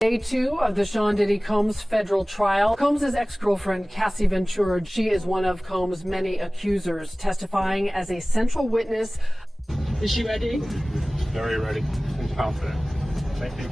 Day 2 of the Sean Diddy Combs federal trial. Combs' ex-girlfriend, Cassie Ventura, she is one of Combs' many accusers, testifying as a central witness. Is she ready? Very ready and confident. Thank you.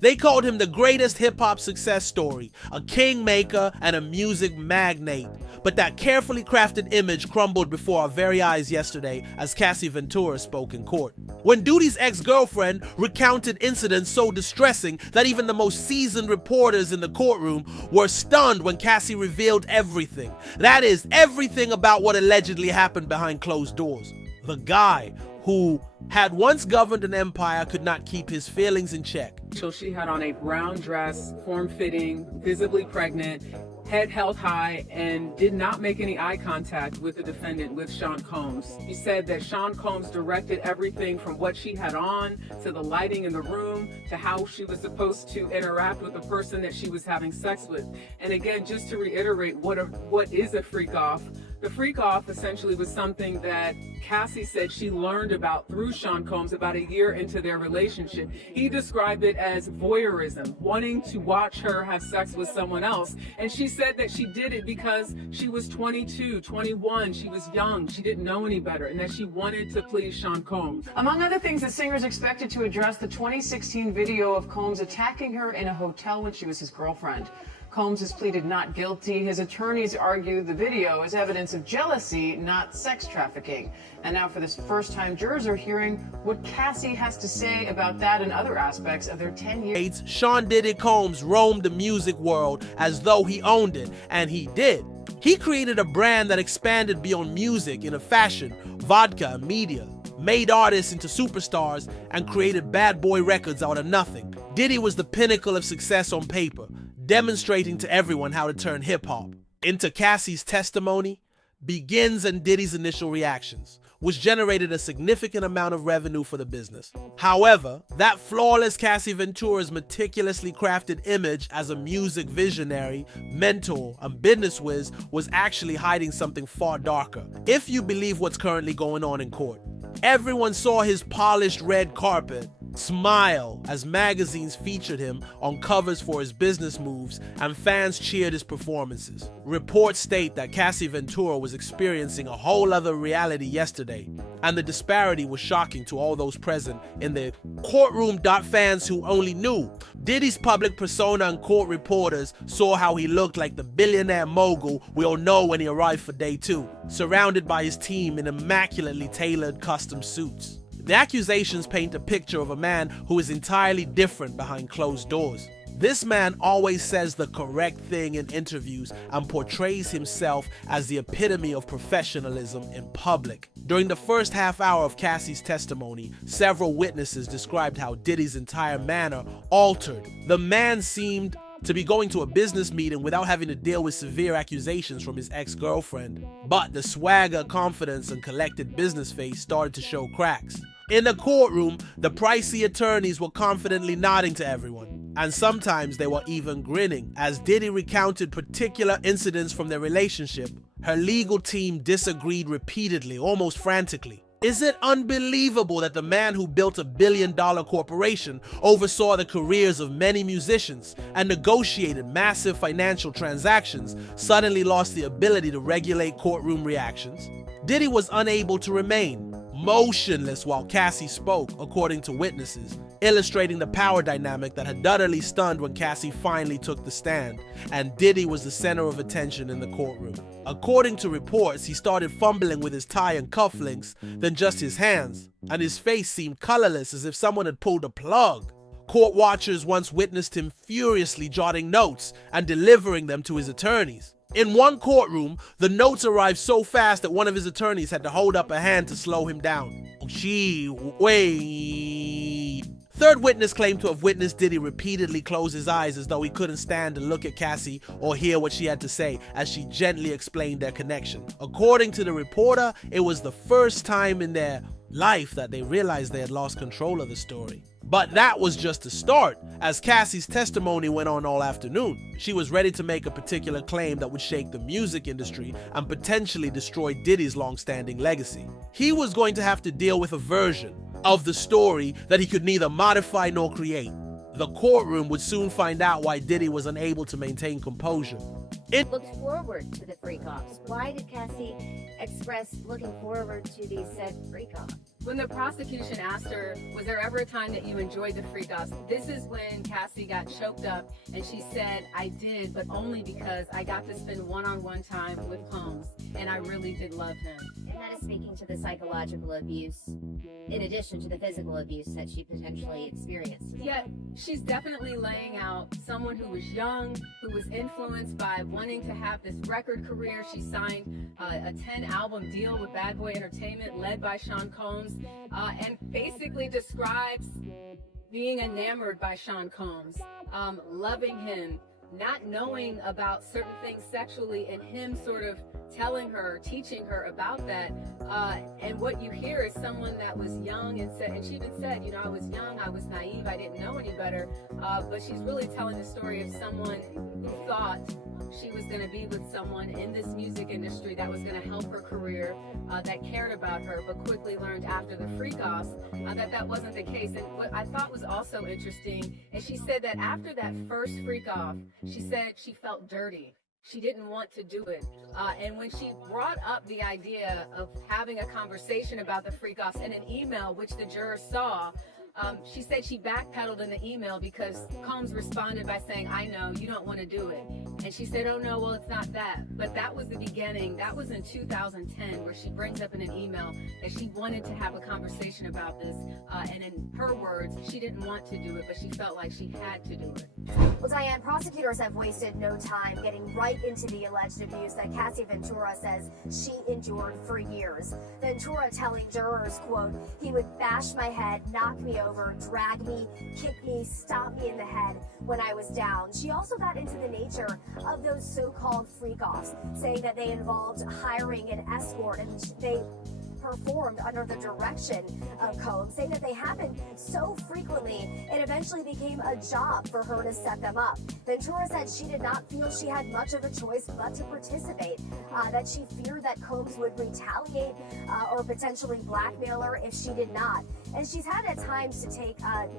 They called him the greatest hip-hop success story, a kingmaker and a music magnate. But that carefully crafted image crumbled before our very eyes yesterday as Cassie Ventura spoke in court. When Diddy's ex-girlfriend recounted incidents so distressing that even the most seasoned reporters in the courtroom were stunned when Cassie revealed everything. That is, everything about what allegedly happened behind closed doors. The guy who had once governed an empire could not keep his feelings in check. So she had on a brown dress, form-fitting, visibly pregnant, head held high, and did not make any eye contact with the defendant, with Sean Combs. He said that Sean Combs directed everything from what she had on, to the lighting in the room, to how she was supposed to interact with the person that she was having sex with. And again, just to reiterate what is a freak-off, the freak-off essentially was something that Cassie said she learned about through Sean Combs about a year into their relationship. He described it as voyeurism, wanting to watch her have sex with someone else. And she said that she did it because she was 22, 21, she was young, she didn't know any better, and that she wanted to please Sean Combs. Among other things, the singer is expected to address the 2016 video of Combs attacking her in a hotel when she was his girlfriend. Combs has pleaded not guilty. His attorneys argue the video is evidence of jealousy, not sex trafficking. And now for the first time, jurors are hearing what Cassie has to say about that and other aspects of their 10 years. Sean Diddy Combs roamed the music world as though he owned it, and he did. He created a brand that expanded beyond music into fashion, vodka, and media, made artists into superstars, and created bad boy records out of nothing. Diddy was the pinnacle of success on paper, demonstrating to everyone how to turn hip-hop. Into Cassie's testimony begins and Diddy's initial reactions, which generated a significant amount of revenue for the business. However, that flawless Cassie Ventura's meticulously crafted image as a music visionary, mentor, and business whiz was actually hiding something far darker, if you believe what's currently going on in court. Everyone saw his polished red carpet smile as magazines featured him on covers for his business moves, and fans cheered his performances. Reports state that Cassie Ventura was experiencing a whole other reality yesterday, and the disparity was shocking to all those present in the courtroom. Fans who only knew Diddy's public persona and court reporters saw how he looked like the billionaire mogul we all know when he arrived for day 2, surrounded by his team in immaculately tailored custom suits. The accusations paint a picture of a man who is entirely different behind closed doors. This man always says the correct thing in interviews and portrays himself as the epitome of professionalism in public. During the first half hour of Cassie's testimony, several witnesses described how Diddy's entire manner altered. The man seemed to be going to a business meeting without having to deal with severe accusations from his ex-girlfriend. But the swagger, confidence, and collected business face started to show cracks. In the courtroom, the pricey attorneys were confidently nodding to everyone, and sometimes they were even grinning. As Diddy recounted particular incidents from their relationship, her legal team disagreed repeatedly, almost frantically. Is it unbelievable that the man who built a billion-dollar corporation, oversaw the careers of many musicians, and negotiated massive financial transactions, suddenly lost the ability to regulate courtroom reactions? Diddy was unable to remain motionless while Cassie spoke, according to witnesses, illustrating the power dynamic that had utterly stunned when Cassie finally took the stand, and Diddy was the center of attention in the courtroom. According to reports, he started fumbling with his tie and cufflinks, then just his hands, and his face seemed colorless as if someone had pulled a plug. Court watchers once witnessed him furiously jotting notes and delivering them to his attorneys. In one courtroom, the notes arrived so fast that one of his attorneys had to hold up a hand to slow him down. Wait. Third witness claimed to have witnessed Diddy repeatedly close his eyes as though he couldn't stand to look at Cassie or hear what she had to say as she gently explained their connection. According to the reporter, it was the first time in their life that they realized they had lost control of the story. But that was just the start, as Cassie's testimony went on all afternoon. She was ready to make a particular claim that would shake the music industry and potentially destroy Diddy's long-standing legacy. He was going to have to deal with a version of the story that he could neither modify nor create. The courtroom would soon find out why Diddy was unable to maintain composure. Looked forward to the freak-offs. Why did Cassie express looking forward to these said freak-offs? When the prosecution asked her, was there ever a time that you enjoyed the freak-offs? This is when Cassie got choked up and she said, I did, but only because I got to spend one-on-one time with Combs and I really did love him. And that is speaking to the psychological abuse, in addition to the physical abuse that she potentially experienced. Yet, she's definitely laying out someone who was young, who was influenced by wanting to have this record career. She signed a 10-album deal with Bad Boy Entertainment, led by Sean Combs, and basically describes being enamored by Sean Combs, loving him, not knowing about certain things sexually, and him sort of telling her, teaching her about that. And what you hear is someone that was young and said, and she even said, you know, I was young, I was naive, I didn't know any better. But she's really telling the story of someone who thought she was going to be with someone in this music industry that was going to help her career, that cared about her, but quickly learned after the freak-offs that wasn't the case. And what I thought was also interesting is she said that after that first freak-off, she said she felt dirty. She didn't want to do it. And when she brought up the idea of having a conversation about the freak-offs in an email, which the jurors saw, she said she backpedaled in the email because Combs responded by saying, I know, you don't want to do it. And she said, oh no, well, it's not that. But that was the beginning. That was in 2010, where she brings up in an email that she wanted to have a conversation about this. And in her words, she didn't want to do it, but she felt like she had to do it. Well, Diane, prosecutors have wasted no time getting right into the alleged abuse that Cassie Ventura says she endured for years. Ventura telling jurors, quote, he would bash my head, knock me over, drag me, kick me, stomp me in the head when I was down. She also got into the nature of those so-called freak-offs, saying that they involved hiring an escort and they performed under the direction of Combs, saying that they happened so frequently it eventually became a job for her to set them up. Ventura said she did not feel she had much of a choice but to participate, that she feared that Combs would retaliate or potentially blackmail her if she did not. And she's had at times to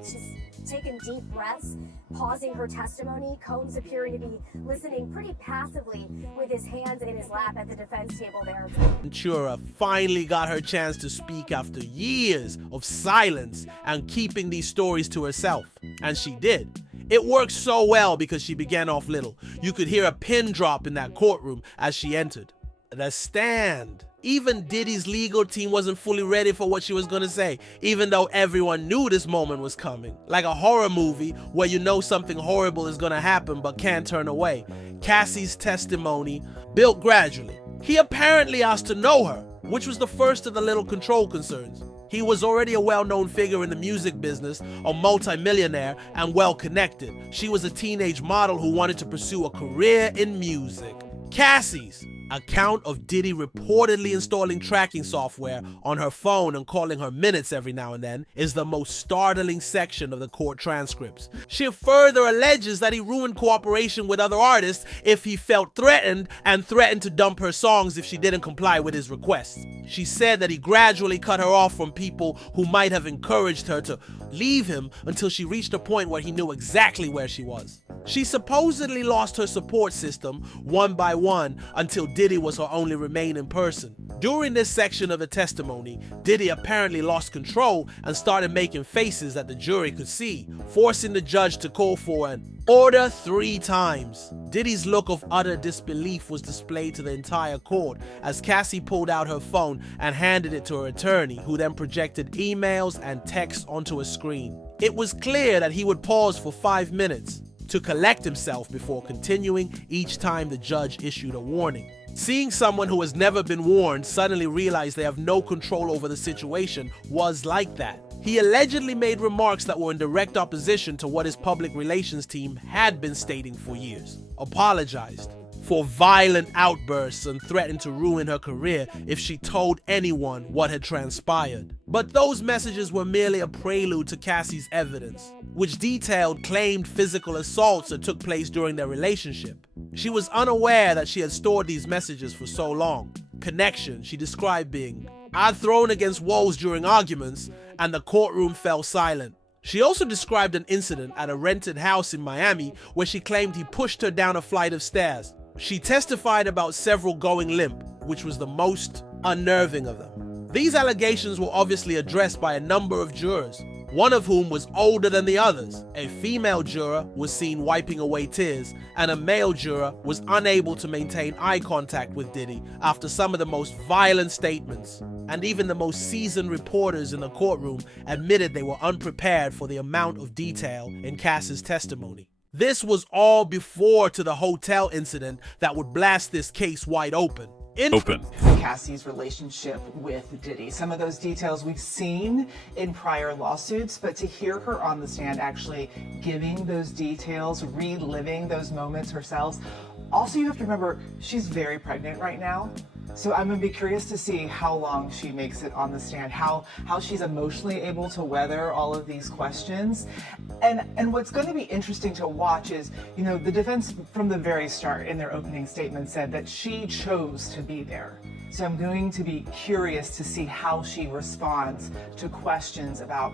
she's taken deep breaths, pausing her testimony, Combs appearing to be listening pretty passively with his hands in his lap at the defense table there. Ventura finally got her chance to speak after years of silence and keeping these stories to herself. And she did. It worked so well because she began off little. You could hear a pin drop in that courtroom as she entered. The stand. Even Diddy's legal team wasn't fully ready for what she was gonna say, even though everyone knew this moment was coming. Like a horror movie where you know something horrible is gonna happen but can't turn away. Cassie's testimony built gradually. He apparently asked to know her, which was the first of the little control concerns. He was already a well-known figure in the music business, a multi-millionaire, and well-connected. She was a teenage model who wanted to pursue a career in music. Cassie's account of Diddy reportedly installing tracking software on her phone and calling her minutes every now and then is the most startling section of the court transcripts. She further alleges that he ruined cooperation with other artists if he felt threatened and threatened to dump her songs if she didn't comply with his requests. She said that he gradually cut her off from people who might have encouraged her to leave him until she reached a point where he knew exactly where she was. She supposedly lost her support system one by one until Diddy was her only remaining person. During this section of the testimony, Diddy apparently lost control and started making faces that the jury could see, forcing the judge to call for an order 3 times. Diddy's look of utter disbelief was displayed to the entire court as Cassie pulled out her phone and handed it to her attorney, who then projected emails and text onto a screen. It was clear that he would pause for 5 minutes to collect himself before continuing each time the judge issued a warning. Seeing someone who has never been warned suddenly realize they have no control over the situation was like that. He allegedly made remarks that were in direct opposition to what his public relations team had been stating for years, apologized for violent outbursts and threatened to ruin her career if she told anyone what had transpired. But those messages were merely a prelude to Cassie's evidence, which detailed claimed physical assaults that took place during their relationship. She was unaware that she had stored these messages for so long. Connection, she described being, I'd thrown against walls during arguments and the courtroom fell silent. She also described an incident at a rented house in Miami where she claimed he pushed her down a flight of stairs. She testified about several going limp, which was the most unnerving of them. These allegations were obviously addressed by a number of jurors, one of whom was older than the others. A female juror was seen wiping away tears, and a male juror was unable to maintain eye contact with Diddy after some of the most violent statements. And even the most seasoned reporters in the courtroom admitted they were unprepared for the amount of detail in Cassie's testimony. This was all before to the hotel incident that would blast this case wide open. Cassie's relationship with Diddy. Some of those details we've seen in prior lawsuits, but to hear her on the stand actually giving those details, reliving those moments herself. Also, you have to remember, she's very pregnant right now. So I'm gonna be curious to see how long she makes it on the stand, how she's emotionally able to weather all of these questions. And what's gonna be interesting to watch is, you know, the defense from the very start in their opening statement said that she chose to be there. So I'm going to be curious to see how she responds to questions about,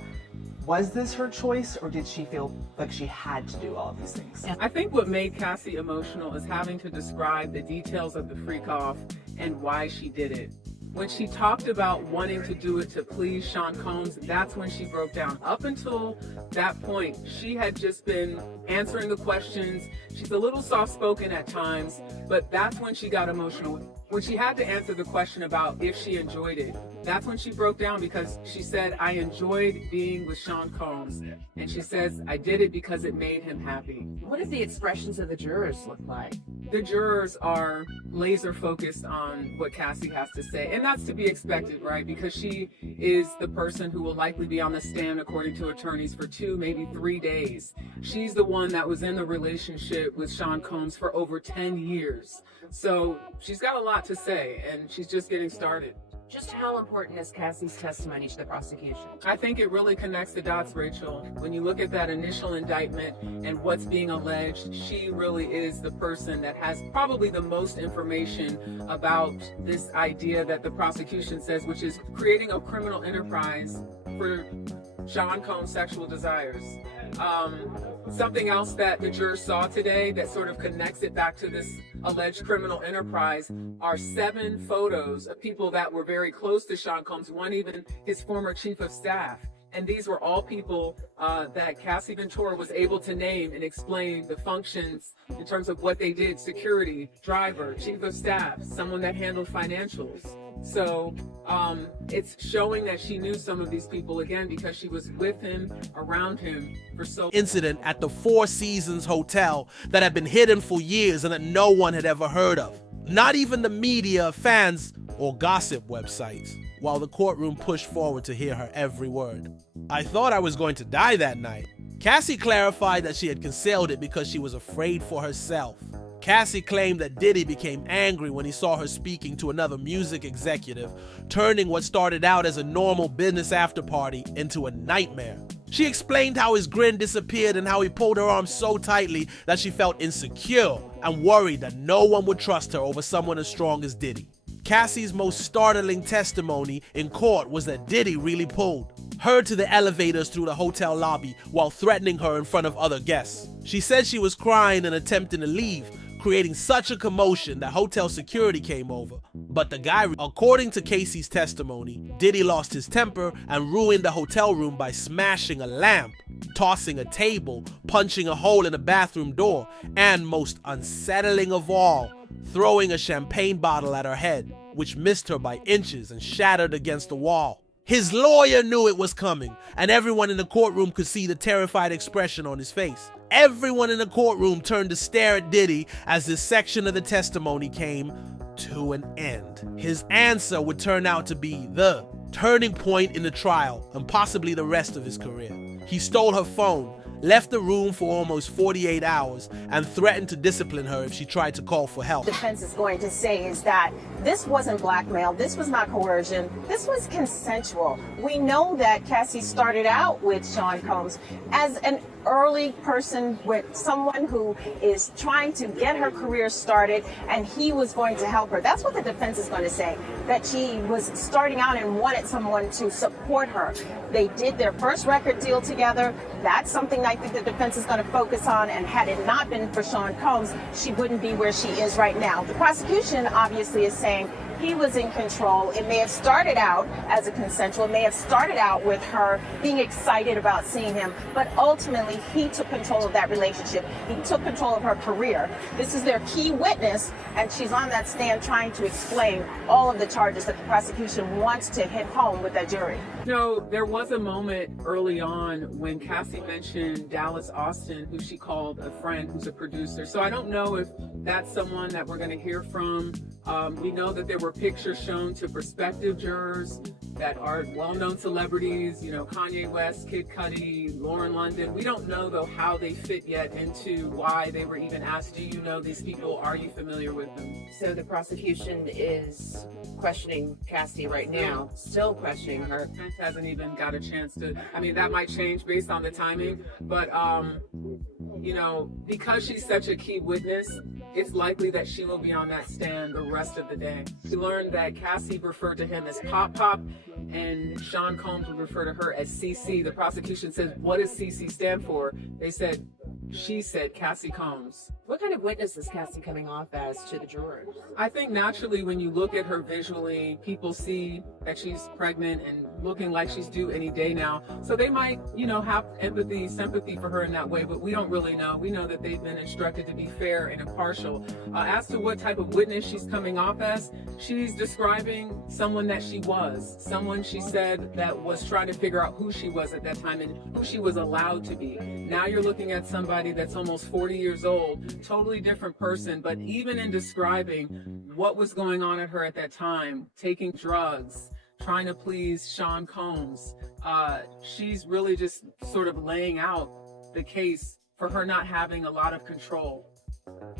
was this her choice, or did she feel like she had to do all of these things? I think what made Cassie emotional is having to describe the details of the freak-off and why she did it. When she talked about wanting to do it to please Sean Combs, that's when she broke down. Up until that point, she had just been answering the questions. She's a little soft-spoken at times, but that's when she got emotional. When she had to answer the question about if she enjoyed it, that's when she broke down, because she said, I enjoyed being with Sean Combs. And she says, I did it because it made him happy. What did the expressions of the jurors look like? The jurors are laser focused on what Cassie has to say. And that's to be expected, right? Because she is the person who will likely be on the stand, according to attorneys, for 2, maybe 3 days. She's the one that was in the relationship with Sean Combs for over 10 years. So she's got a lot to say, and she's just getting started. Just how important is Cassie's testimony to the prosecution? I think it really connects the dots, Rachel. When you look at that initial indictment and what's being alleged, she really is the person that has probably the most information about this idea that the prosecution says, which is creating a criminal enterprise for Sean Combs' sexual desires. Something else that the jurors saw today that sort of connects it back to this alleged criminal enterprise are 7 photos of people that were very close to Sean Combs, one even his former chief of staff. And these were all people that Cassie Ventura was able to name and explain the functions in terms of what they did: security, driver, chief of staff, someone that handled financials. So it's showing that she knew some of these people, again, because she was with him, around him for so long. Incident at the Four Seasons Hotel that had been hidden for years and that no one had ever heard of. Not even the media, fans, or gossip websites, while the courtroom pushed forward to hear her every word. I thought I was going to die that night. Cassie clarified that she had concealed it because she was afraid for herself. Cassie claimed that Diddy became angry when he saw her speaking to another music executive, turning what started out as a normal business after party into a nightmare. She explained how his grin disappeared and how he pulled her arm so tightly that she felt insecure and worried that no one would trust her over someone as strong as Diddy. Cassie's most startling testimony in court was that Diddy really pulled her to the elevators through the hotel lobby while threatening her in front of other guests. She said she was crying and attempting to leave, creating such a commotion that hotel security came over. But the guy, according to Cassie's testimony, Diddy lost his temper and ruined the hotel room by smashing a lamp, tossing a table, punching a hole in a bathroom door, and most unsettling of all, throwing a champagne bottle at her head, which missed her by inches and shattered against the wall. His lawyer knew it was coming, and everyone in the courtroom could see the terrified expression on his face. Everyone in the courtroom turned to stare at Diddy as this section of the testimony came to an end. His answer would turn out to be the turning point in the trial and possibly the rest of his career. He stole her phone, left the room for almost 48 hours, and threatened to discipline her if she tried to call for help. Defense is going to say is that this wasn't blackmail, this was not coercion, this was consensual. We know that Cassie started out with Sean Combs as an early person with someone who is trying to get her career started, and he was going to help her. That's what the defense is going to say, that she was starting out and wanted someone to support her. They did their first record deal together. That's something I think the defense is going to focus on, and had it not been for Sean Combs, she wouldn't be where she is right now. The prosecution obviously is saying he was in control. It may have started out as a consensual, it may have started out with her being excited about seeing him, but ultimately he took control of that relationship. He took control of her career. This is their key witness, and she's on that stand trying to explain all of the charges that the prosecution wants to hit home with that jury. There was a moment early on when Cassie mentioned Dallas Austin, who she called a friend, who's a producer. So I don't know if that's someone that we're going to hear from. We know that there were pictures shown to prospective jurors that are well-known celebrities, Kanye West, Kid Cudi, Lauren London. We don't know, though, how they fit yet into why they were even asked, do you know these people? Are you familiar with them? So the prosecution is questioning Cassie right now, still questioning her. Defense hasn't even got a chance to, that might change based on the timing, but, because she's such a key witness, it's likely that she will be on that stand the rest of the day. We learned that Cassie referred to him as Pop Pop, and Sean Combs would refer to her as CC. The prosecution says, what does CC stand for? She said Cassie Combs. What kind of witness is Cassie coming off as to the jurors? I think naturally when you look at her visually, people see that she's pregnant and looking like she's due any day now. So they might, have empathy, sympathy for her in that way, but we don't really know. We know that they've been instructed to be fair and impartial. As to what type of witness she's coming off as, she's describing someone that she was, someone she said that was trying to figure out who she was at that time and who she was allowed to be. Now you're looking at somebody that's almost 40 years old, totally different person, but even in describing what was going on at her at that time, taking drugs, trying to please Sean Combs, she's really just sort of laying out the case for her not having a lot of control.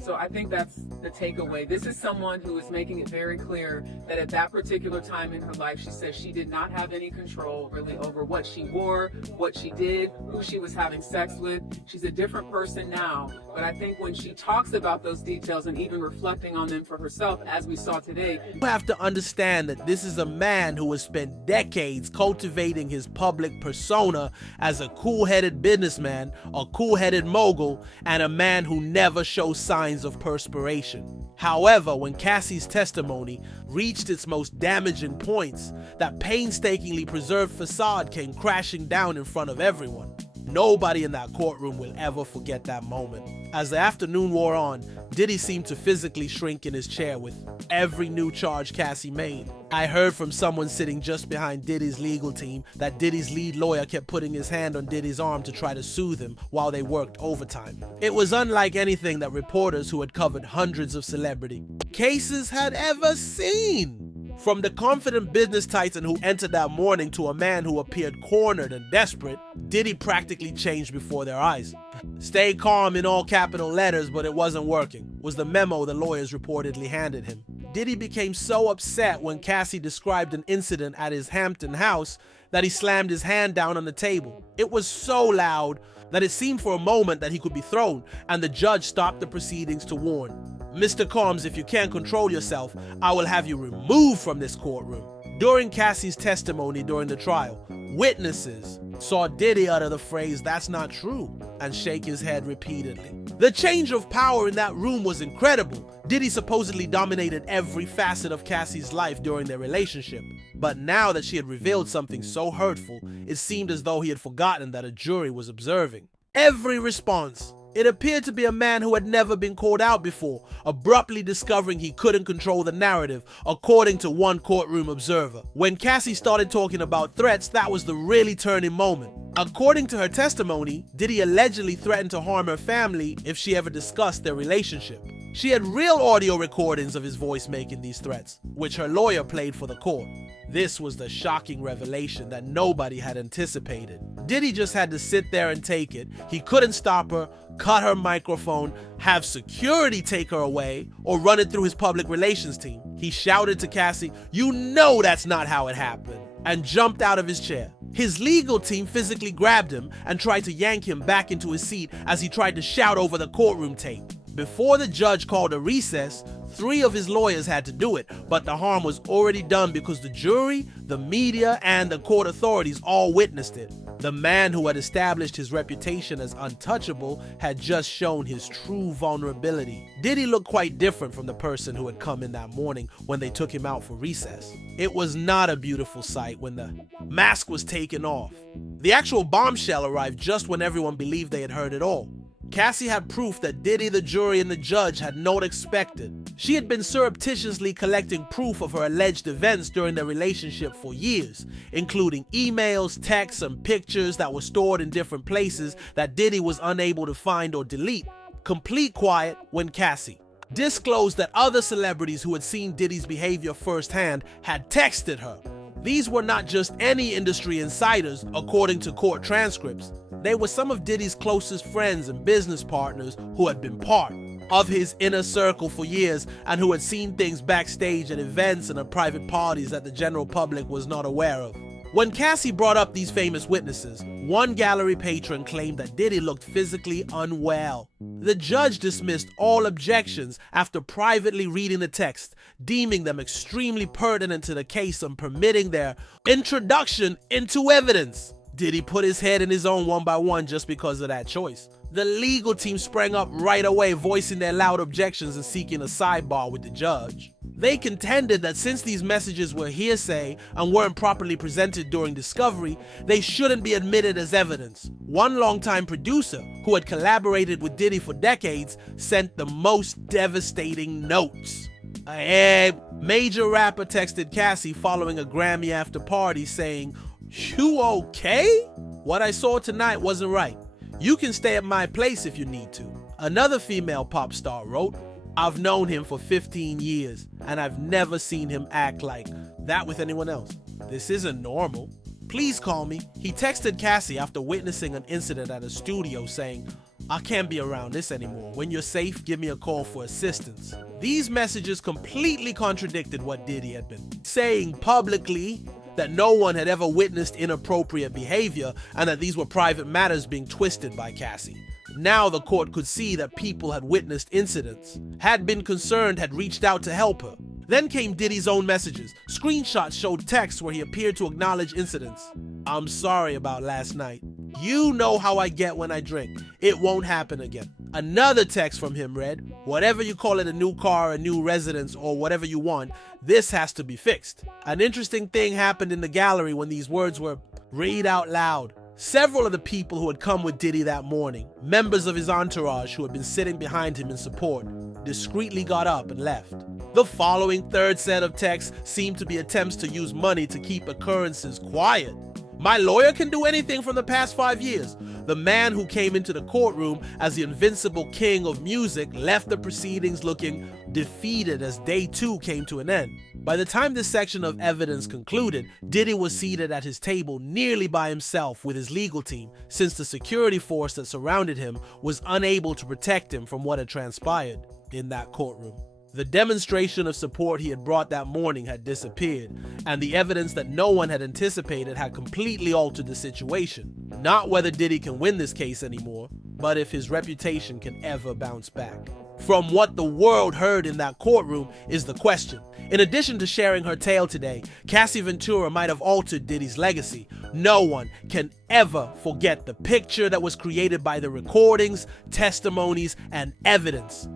So I think that's the takeaway. This is someone who is making it very clear that at that particular time in her life, she says she did not have any control really over what she wore, what she did, who she was having sex with. She's a different person now. But I think when she talks about those details and even reflecting on them for herself, as we saw today. You have to understand that this is a man who has spent decades cultivating his public persona as a cool-headed businessman, a cool-headed mogul, and a man who never shows signs of perspiration. However, when Cassie's testimony reached its most damaging points, that painstakingly preserved facade came crashing down in front of everyone. Nobody in that courtroom will ever forget that moment. As the afternoon wore on, Diddy seemed to physically shrink in his chair with every new charge Cassie made. I heard from someone sitting just behind Diddy's legal team that Diddy's lead lawyer kept putting his hand on Diddy's arm to try to soothe him while they worked overtime. It was unlike anything that reporters who had covered hundreds of celebrity cases had ever seen. From the confident business titan who entered that morning to a man who appeared cornered and desperate, Diddy practically changed before their eyes. Stay calm in all capital letters, but it wasn't working, was the memo the lawyers reportedly handed him. Diddy became so upset when Cassie described an incident at his Hampton house that he slammed his hand down on the table. It was so loud that it seemed for a moment that he could be thrown, and the judge stopped the proceedings to warn, "Mr. Combs, if you can't control yourself, I will have you removed from this courtroom." During Cassie's testimony during the trial, witnesses saw Diddy utter the phrase, "That's not true," and shake his head repeatedly. The change of power in that room was incredible. Diddy supposedly dominated every facet of Cassie's life during their relationship. But now that she had revealed something so hurtful, it seemed as though he had forgotten that a jury was observing. Every response. It appeared to be a man who had never been called out before, abruptly discovering he couldn't control the narrative, according to one courtroom observer. When Cassie started talking about threats, that was the really turning moment. According to her testimony, Diddy allegedly threatened to harm her family if she ever discussed their relationship. She had real audio recordings of his voice making these threats, which her lawyer played for the court. This was the shocking revelation that nobody had anticipated. Diddy just had to sit there and take it. He couldn't stop her, cut her microphone, have security take her away, or run it through his public relations team. He shouted to Cassie, "You know that's not how it happened," and jumped out of his chair. His legal team physically grabbed him and tried to yank him back into his seat as he tried to shout over the courtroom tape. Before the judge called a recess, 3 of his lawyers had to do it, but the harm was already done because the jury, the media, and the court authorities all witnessed it. The man who had established his reputation as untouchable had just shown his true vulnerability. Diddy looked quite different from the person who had come in that morning when they took him out for recess. It was not a beautiful sight when the mask was taken off. The actual bombshell arrived just when everyone believed they had heard it all. Cassie had proof that Diddy, the jury, and the judge had not expected. She had been surreptitiously collecting proof of her alleged events during their relationship for years, including emails, texts, and pictures that were stored in different places that Diddy was unable to find or delete. Complete quiet when Cassie disclosed that other celebrities who had seen Diddy's behavior firsthand had texted her. These were not just any industry insiders, according to court transcripts. They were some of Diddy's closest friends and business partners who had been part of his inner circle for years and who had seen things backstage at events and at private parties that the general public was not aware of. When Cassie brought up these famous witnesses, one gallery patron claimed that Diddy looked physically unwell. The judge dismissed all objections after privately reading the text, deeming them extremely pertinent to the case and permitting their introduction into evidence. Diddy put his head in his own one by one just because of that choice. The legal team sprang up right away, voicing their loud objections and seeking a sidebar with the judge. They contended that since these messages were hearsay and weren't properly presented during discovery, they shouldn't be admitted as evidence. One longtime producer, who had collaborated with Diddy for decades, sent the most devastating notes. A major rapper texted Cassie following a Grammy after party saying, "You okay? What I saw tonight wasn't right. You can stay at my place if you need to." Another female pop star wrote, "I've known him for 15 years and I've never seen him act like that with anyone else. This isn't normal. Please call me." He texted Cassie after witnessing an incident at a studio saying, "I can't be around this anymore. When you're safe, give me a call for assistance." These messages completely contradicted what Diddy had been saying publicly, that no one had ever witnessed inappropriate behavior and that these were private matters being twisted by Cassie. Now the court could see that people had witnessed incidents, had been concerned, had reached out to help her. Then came Diddy's own messages. Screenshots showed texts where he appeared to acknowledge incidents. "I'm sorry about last night. You know how I get when I drink. It won't happen again." Another text from him read, "Whatever you call it, a new car, a new residence, or whatever you want, this has to be fixed." An interesting thing happened in the gallery when these words were read out loud. Several of the people who had come with Diddy that morning, members of his entourage who had been sitting behind him in support, discreetly got up and left. The following third set of texts seemed to be attempts to use money to keep occurrences quiet. "My lawyer can do anything from the past 5 years." The man who came into the courtroom as the invincible king of music left the proceedings looking defeated as day 2 came to an end. By the time this section of evidence concluded, Diddy was seated at his table nearly by himself with his legal team, since the security force that surrounded him was unable to protect him from what had transpired in that courtroom. The demonstration of support he had brought that morning had disappeared, and the evidence that no one had anticipated had completely altered the situation. Not whether Diddy can win this case anymore, but if his reputation can ever bounce back. From what the world heard in that courtroom is the question. In addition to sharing her tale today, Cassie Ventura might have altered Diddy's legacy. No one can ever forget the picture that was created by the recordings, testimonies, and evidence.